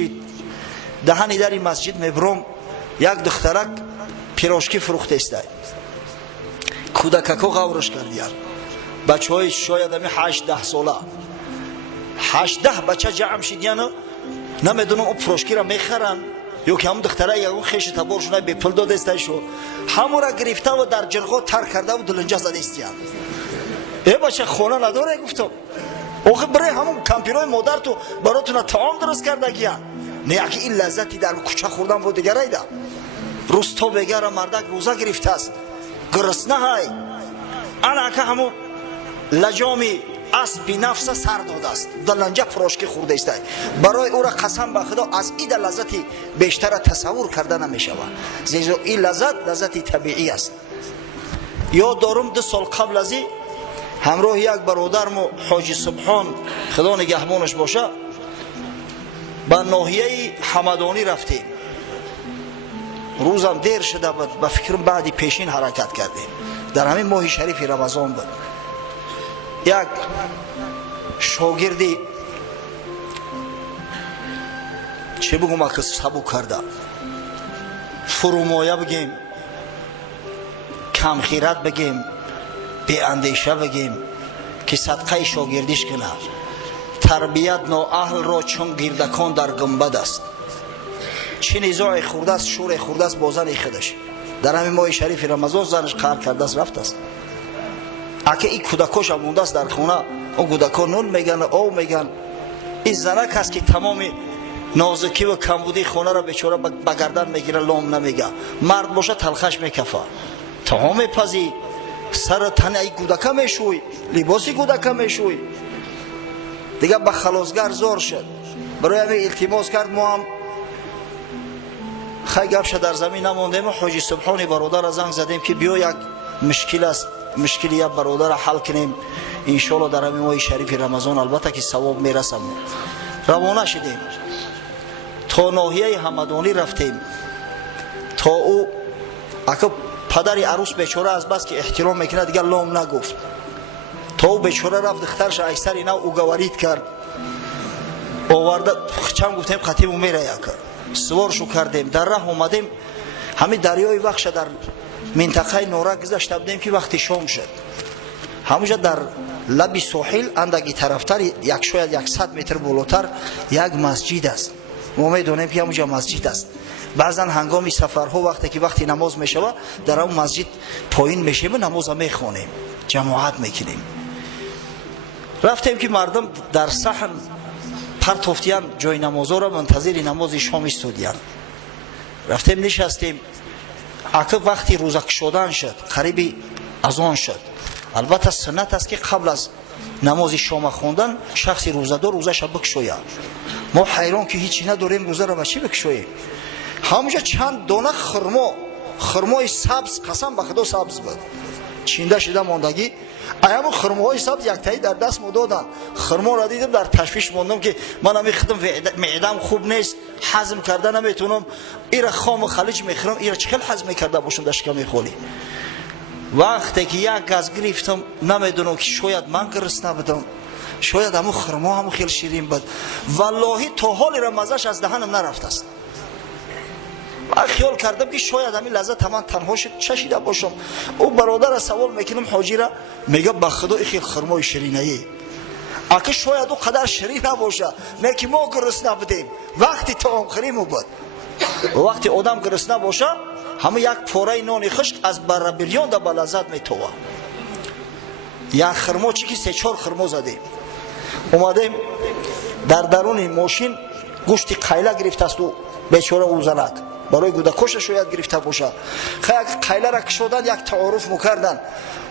مسجد دهانی داری مسجد میبرم یک دخترک پیراشکی فروخته است کودککو غورش کردیار بچه های شاید همی 8-10 ساله 8-10 بچه جمع شدیانو نمیدونم اون پروشکی را میخرن یا که همون دختره یکو خیش تبار شونه به پل داده استایشو همون را گرفته و در جرقا تر کرده و دلنجا زده استیان ای بچه خونه نداره گفتم اوخه برای همون کمپیرای مادر تو براتون طعام درست کرده گیا نه یکی این لذتی در کوچه خوردن و دیگره ایده روز تو بگره مردک روزه گرفته است گرسنه های انا که همون لجامی اسبی نفس سر داده است دلنجا پروشکی خورده است برای او را قسم به خدا از این لذتی بیشتر تصور کرده نمیشود زیرا این لذت طبیعی است یا دارم 2 سال قبل از این همراه یک برادرم حاجی سبحان خدا نگهبانش باشه به ناحیه حمدانی رفتیم روزم دیر شده بود به فکرم بعدی پیشین حرکت کردیم در همین ماه شریف رمضان بود یک شاگردی چه بگم که سبو کرده فرومایه بگیم کم خیرت بگیم بی اندیشه بگیم که صدقه شاگردیش کنه تربیت نااهل را چون گردکان در گنبد است چه نزاع خورده است شور خورده است با زن خودش در همین ماه شریف رمضان زنش قهر کرده است رفت است اگه این کودکاش مونده است در خونه اون کودکا نون میگن او میگن این زنک است که تمام نازکی و کمبودی خونه را بیچاره به گردن میگیره لام نمیگه مرد باشه تلخش میکفه تمام پزی سر تن ای کودکا میشوی لباسی کودکا میشوی دیگه به خلاصگر زار شد برای همین التماس کرد ما هم خیلی گپش در زمین نماندیم حاجی سبحانی برادر را زنگ زدیم که بیا یک مشکل است مشکلی یک برادر را حل کنیم انشالله در همین ماه شریف رمضان البته که ثواب میرسم روانه شدیم تا ناحیه حمدانی رفتیم تا او اگه پدر عروس بیچاره از بس که احترام میکنه دیگه لام نگفت تا او بیچاره رفت دخترش اکثر اینا او گوارید کرد آورده چند گفتیم خطیب میره یک سوارشو کردیم در راه اومدیم همین دریای وخش در منطقه نورک گذشته بودیم که وقتی شام شد همونجا در لب ساحل اندکی طرفتر یک شاید 100 متر بالاتر یک مسجد است ما میدونیم که همونجا مسجد است بعضا هنگامی سفرها وقتی نماز میشود در اون مسجد پایین میشیم و نماز میخوانیم جماعت میکنیم رفتیم که مردم در صحن پرتوفتیان جای نمازها را منتظر نماز شام استودیان رفتیم نشستیم اگه وقتی روزک شدن شد قریب اذان شد البته سنت است که قبل از نماز شام خوندن شخص روزدار روزش بکشوید ما حیران که هیچی نداریم روزه را به چی بکشویم همونجا چند دانه خرمای سبز قسم به خدا سبز بود چینده شده ماندگی ایام خرمای سبز یک تایی در دست ما دادن خرما را دیدم در تشویش موندم که من هم خودم معدم خوب نیست هضم کرده نمیتونم ایرا خام و خلیج میخورم ایرا چقدر هضم کرده باشم در شکم میخوری وقتی که یک گاز گرفتم نمیدونم که شاید من گرسنه بودم شاید همون خرما هم خیلی شیرین بود والله تا حالی را مزهش از دهنم نرفته است من خیال کردم که شاید همین لذت من تنها چشیده باشم او برادر سوال میکنم حاجی را میگه به خدا این خیلی خرمای شیرینه ای اگه شاید او قدر شیرین نباشه نه که ما گرسنه بودیم وقتی طعام خوریم بود وقتی آدم گرسنه باشه همه یک پاره نان خشک از بر بیلیون در به لذت میتوه یک خرما چی که 3-4 خرما زدیم اومدیم در درون ماشین گوشت قیله گرفته است و بیچاره او زنک برای گودکوش شاید گرفته باشه خیلی قیله را کشودن یک تعارف میکردن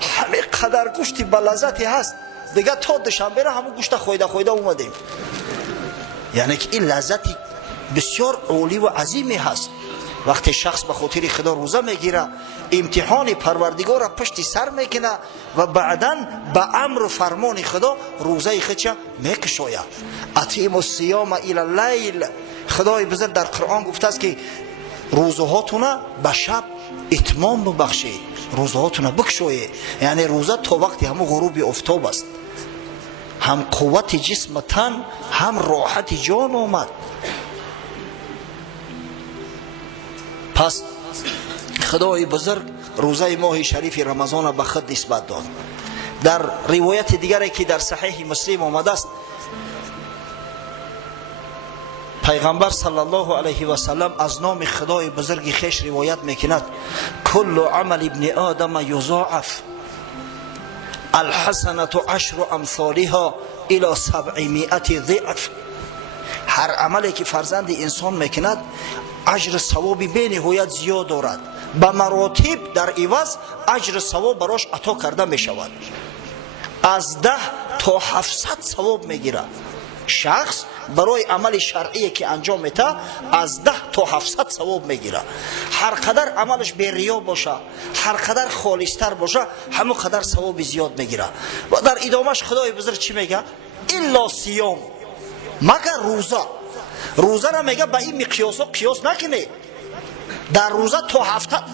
همه قدر گوشتی به لذتی هست دیگه تا دوشنبه را همون گوشت خویده اومدیم یعنی که این لذتی بسیار عالی و عظیمی هست وقتی شخص به خاطر خدا روزه میگیره امتحان پروردگار را پشت سر میکنه و بعداً به امر و فرمان خدا روزه خودش میکشاید اتیموا الصیام الی اللیل خدای بزرگ در قرآن گفته است که روزه هاتون به شب اتمام ببخشید روزه هاتون بکشوید یعنی روزه تا وقتی همون غروب آفتاب است هم قوت جسم تن هم راحت جان آمد پس خدای بزرگ روزه ماه شریف رمضان به خود نسبت داد. در روایت دیگری که در صحیح مسلم آمده است، پیغمبر صلی الله علیه و سلم از نام خدای بزرگ خویش روایت میکند: کل عمل ابن آدم یضاعف الحسنة عشر امثالها الى 700 ضعف. هر عملی که فرزند انسان میکند اجر ثوابی به نهایت زیاد دارد، به مراتب در عوض اجر ثواب براش عطا کرده میشود. از 10 تا 700 ثواب میگیرد. شخص برای عمل شرعی که انجام میده از 10 تا 700 ثواب میگیره. هر قدر عملش به ریا باشه، هر قدر خالصتر باشه، همون قدر ثواب زیاد میگیره. و در ادامهش خدای بزرگ چی میگه؟ الا صیام، مگر روزه را میگه به این مقیاس قیاس نکنه. در روزه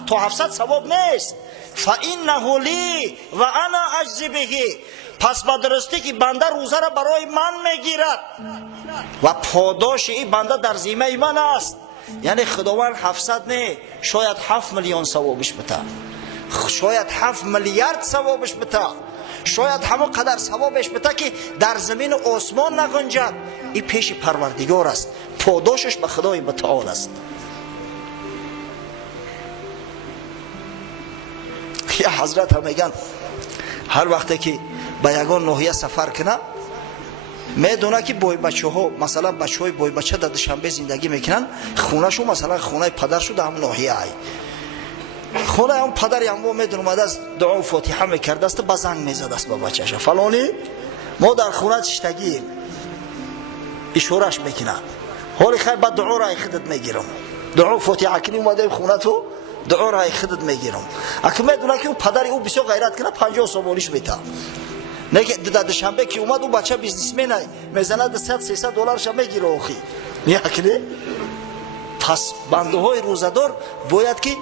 تا 700 ثواب نیست. فانه لی و انا اجزی به، پس به درستی که بنده روزه را برای من میگیرد و پاداش این بنده در ذمه من است. یعنی خداوند 700 نه، شاید 7 میلیون ثوابش بده، شاید 7 میلیارد ثوابش بده، شاید همون قدر ثوابش بده که در زمین و آسمان نگنجد. این پیش پروردگار است، پاداشش به خدای متعال است. یا حضرت هم میگن هر وقتی که به یگان ناحیه سفر کنه میدونه که بای بچه ها، مثلا بچه های بای بچه در دوشنبه زندگی میکنن، خونه شو مثلا خونه پدر شو در همون ناحیه ای، خونه هم پدری هم میدونه اومده از دعا و فاتحه میکرده است، به زنگ میزده است با بچه شو فلانی ما در خونه چشتگی اشارش میکنه، حالی خیلی بعد دعا را خودت میگیرم، دعا و فاتحه کنی اومده خونه تو دعا را خودت میگیرم. اگه میدونه که اون پدری او بسیار غیرت کنه 50 سوالیش میده، نه که در دوشنبه که اومد او بچه بیزنسمن میزنه 100-300 دلارش میگیره اخی میکنه. پس بنده های روزدار باید که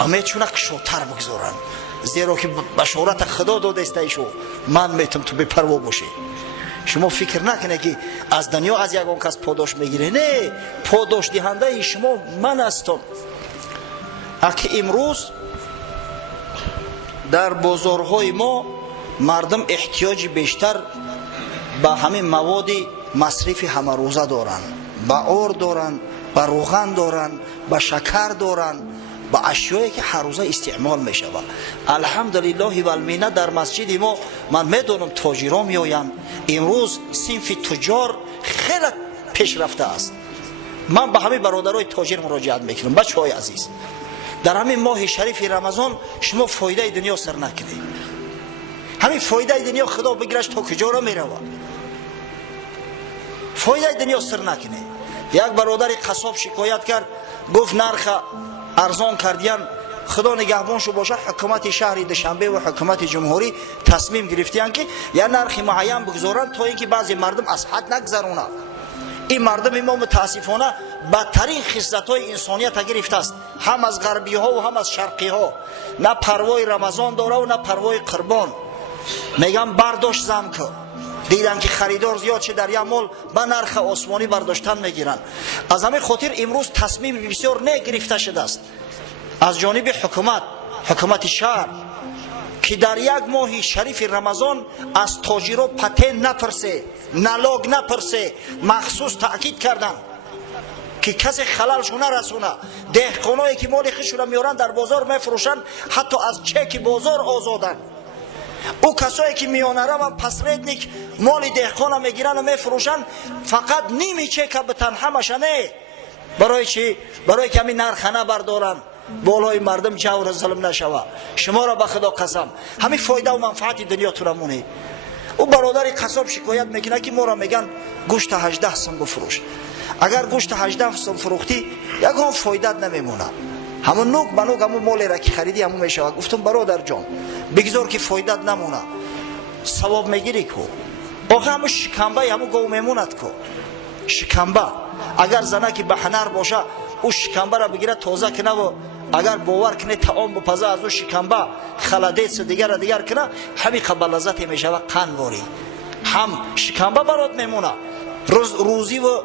همه چونه کشوتر بگذارن، زیرا که بشارت خدا داده است ایشو من میتونم تو بپروا باشی. شما فکر نکنه که از دنیا از یگان کس پاداش میگیره، نه، پاداش دهنده شما من هستم. اگه امروز در بازارهای ما مردم احتیاج بیشتر به همین مواد مصرف همه روزه دارن، به آرد دارن، به روغن دارن، به شکر دارن، به اشیایی که هر روزه استعمال می شود. الحمدلله و المنه در مسجد ما من میدونم تاجران میآیند، امروز صنف تجار خیلی پیشرفته است. من به همه برادرای تاجر مراجعت میکنم. بچه‌های عزیز، در همین ماه شریف رمضان شما فایده دنیا سر نکنید. همین فایده دنیا خدا بگیرش تا کجا را میرود. فایده دنیا سر نکنه. یک برادر قصاب شکایت کرد، گفت نرخ ارزان کردین، خدا نگهبانشو باشه حکومت شهر دوشنبه و حکومت جمهوری تصمیم گرفتیان که یا نرخ معین بگذارن تا اینکه بعضی مردم از حد نگذرونه. این مردم ما متاسفانه بدترین خصلت‌های انسانیت گرفته است، هم از غربی ها و هم از شرقی ها. نه پروای رمضان داره و نه پروای قربان. میگم برداشت زم که دیدن که خریدار زیاد چه در یک مال به نرخ آسمانی برداشتن میگیرن. از همین خاطر امروز تصمیم بسیار نگرفته شده است از جانب حکومت شهر که در یک ماه شریف رمضان از تاجرها پتن نپرسه، نلاگ نپرسه. مخصوص تأکید کردن که کسی خللشو نرسونه. دهقانایی که مال خودشون را میارن در بازار میفروشن، حتی از چک بازار آزادن. او کسایی که میانه رو و پسریدنیک مال دهقان میگیرن و میفروشن، فقط نیمی چک به تنها مشنه. برای چی؟ برای که همین نرخنه بردارن، بالای مردم جور ظلم نشوه. شما را به خدا قسم همین فایده و منفعت دنیا تو را مونه. او برادر قصاب شکایت میکنه که ما را میگن گوشت 18 سنت بفروش. اگر گوشت 18 سنت فروختی یگان فایدت نمیمونه، همون نوک به نوک همون مالی را که خریدی همون میشوه. گفتم برادر جان بگذار که فایدت نمونه، ثواب میگیری کو. آخه همون شکمبه همون گو میموند کو. شکمبه اگر زنه که به هنر باشه او شکمبه را بگیره تازه کنه و اگر باور کنه طعام بپزه از او شکمبه خلدیت دیگر کنه، همین قبل لذت میشوه قنواری. هم شکمبه برات میمونه، روزی و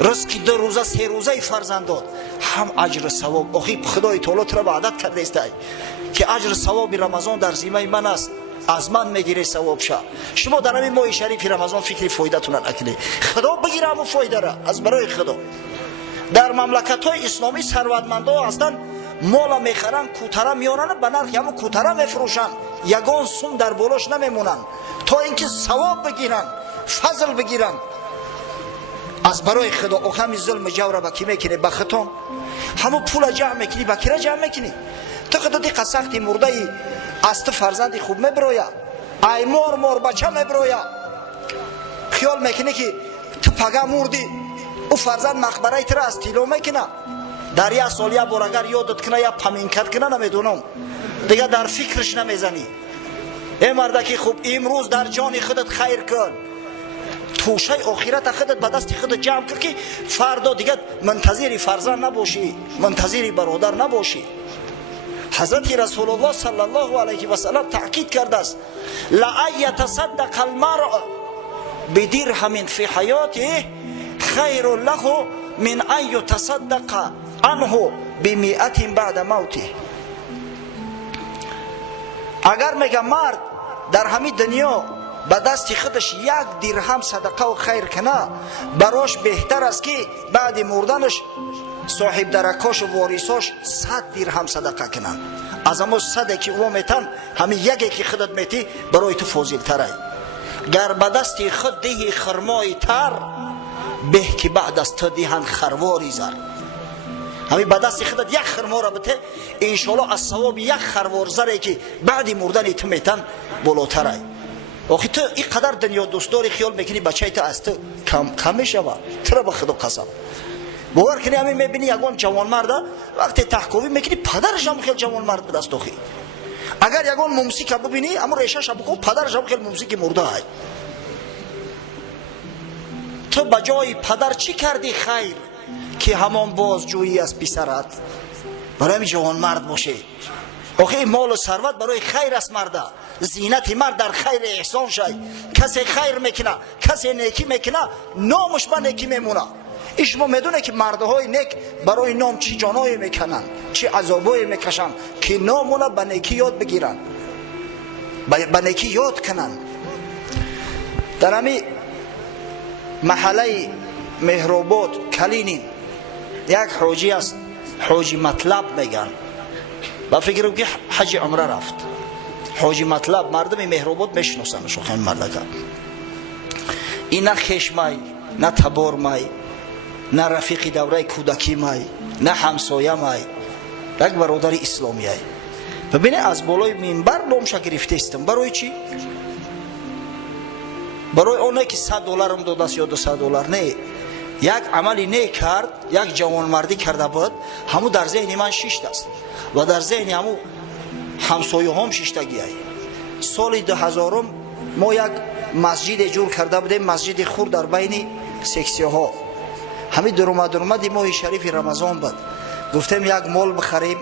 رزق 2 روزه 3 روزه فرزند داد، هم اجر ثواب. آخی خدای تعالی تو را وعده کرده است که اجر ثواب رمضان در ذمه من است، از من میگیره ثواب شا. شما در همین ماه شریف رمضان فکر فایده‌تون نکنید، خدا بگیره همون فایده را از برای خدا. در مملکت‌های اسلامی ثروتمندا هستند، مال میخرن، کوتره میارن، به نرخ همون کوتره میفروشن، یگان سوم در بالاش نمیمونن تا اینکه ثواب بگیرن، فضل بگیرن از برای خدا. او همین ظلم جور با کی میکنی؟ به خطام. همون پول جمع میکنی، با کی را جمع میکنی؟ تو خدا دی قسختی مرده ای است فرزندی خوب میبرویا، ای مار بچه میبرویا، خیال میکنی که تو پگه مردی، او فرزند مقبره تر از تیلو میکنه. در 1 سال 1 بار اگر یادت کنه یا پمینکت کنه نمیدونم دیگه در فکرش نمیزنی. ای مردکی خوب، امروز در جان خودت خیر کن، توشه آخرت خودت به دست خودت جمع کن که فردا دیگه منتظر فرزند نباشی، منتظر برادر نباشی. حضرت رسول الله صلی الله علیه و سلم تاکید کرده است لا یتصدق المرء بدرهم فی حیاته خیر له من ان یتصدق عنه ب100 بعد موته. اگر میگه مرد در همین دنیا به دست خودش 1 درهم صدقه و خیر کنه، براش بهتر است که بعد مردنش صاحب درکاش و واریساش 100 درهم صدقه کنن. از اما 100 که او میتن، همین یکی که خودت میتی برای تو فاضل تره. گر به دست خود دهی خرمای تر، به که بعد از تو دهن خرواری زر. همین به دست خودت 1 خرما را بده، انشالله از ثواب 1 خروار زره که بعد مردن تو میتن بالاتره. آخی تو اینقدر دنیا دوستداری خیال میکنی بچه تو از تو کم میشوه؟ تو را به خدا قسم باور کنی. همین میبینی یگان جوان مرد وقتی تحقیقی میکنی پدرش هم خیلی جوان مرد به دست آخی. اگر یگان موسیقی ببینی اما ریشش بگو پدرش هم خیلی موسیقی مرده های. تو بجای پدر چی کردی خیر که همان بازجویی از پسرت؟ برای همین جوان مرد باشه. آخه مال و ثروت برای خیر است مرده، زینت مرد در خیر احسان شای. کسی خیر میکنه، کسی نیکی میکنه، نامش به نیکی میمونه. ایشما میدونه که مردهای نیک برای نام چی جانایی میکنن، چی عذابایی میکشن که نامونه به نیکی یاد بگیرن، به نیکی یاد کنن. در همین محله مهرآباد کلینی یک حاجی است، حاجی مطلب میگن، با فکرم که حج عمره رفت. حاجی مطلب مردم مهرآباد میشناسنش. خیلی ملکه این نه خشمای، نه تبار مای، نه رفیق دوره کودکی مای، نه همسایه مای، یک برادر اسلامی ای. ببینه از بالای منبر نامش گرفته استم. برای چی؟ برای اونه که $100 هم داده است یا $200 نه، یک عملی نه کرد، یک جوانمردی کرده بود، همو در ذهن من شیشت است و در ذهن همو همسایه هم شیشتگی ای. سال 2000 ما یک مسجد جور کرده بودیم، مسجد خور در بین سکسیه ها. همین درآمد ماه شریف رمضان بود. گفتیم یک مال بخریم،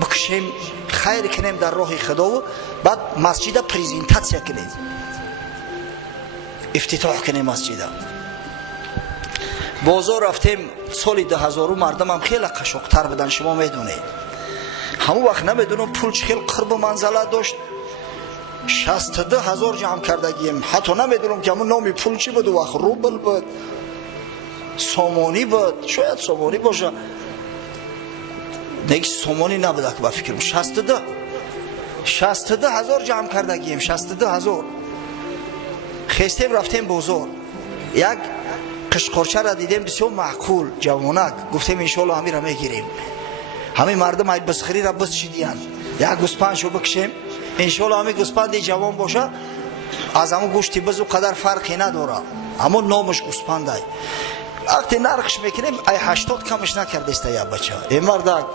بکشیم، خیر کنیم در راه خدا و بعد مسجد پریزنتاسیا کنیم، افتتاح کنیم مسجد. بازار رفتیم سال 2000 مردم هم خیلی قشقتر بودن. شما میدونید همون وقت نمیدونم پول خیلی قرب و منزله داشت. 62,000 جمع کردگیم. حتی نمیدونم که همون نامی پول چی بود. وقت روبل بود، سامانی بود، شاید سامانی باشه، دیگه سامانی نبوده که با فکرم. 62,000 جمع کردگیم. 62,000 خستیم رفتیم بازار. یک قشقرچه را دیدیم بسیار معقول جوانک. گفتیم انشالله همین را میگیریم. همین مردم های بسخری را بس چیدین، یک گوسپند شو بکشیم انشالله همین گوسپند جوان باشه، از همون گوشتی بز و قدر فرقی نداره، همون نامش گوسپند های. وقتی نرخش میکنیم ای 80 کمش نکرده است یا بچه. این مرد